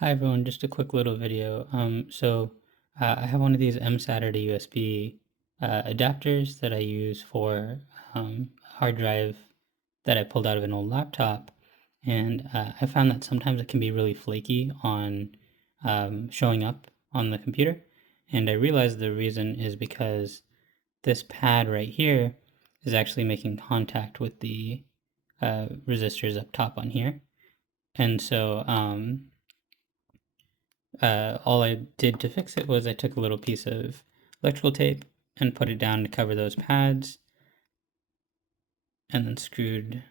Hi everyone, just a quick little video. I have one of these mSATA to USB adapters that I use for a hard drive that I pulled out of an old laptop, and I found that sometimes it can be really flaky on showing up on the computer, and I realized the reason is because this pad right here is actually making contact with the resistors up top on here, and all I did to fix it was I took a little piece of electrical tape and put it down to cover those pads, and then screwed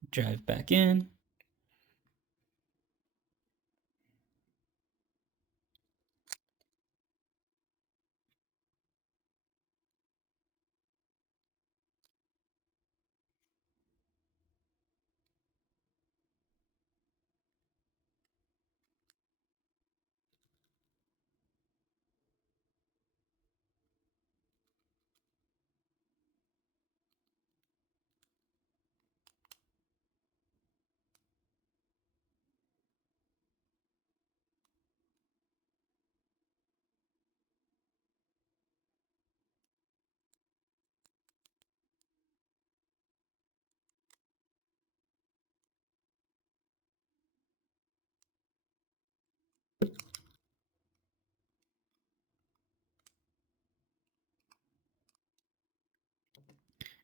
the drive back in.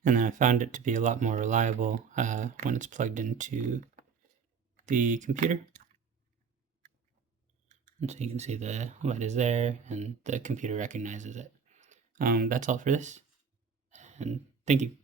And then I found it to be a lot more reliable when it's plugged into the computer. And so you can see the light is there and the computer recognizes it. That's all for this, and thank you.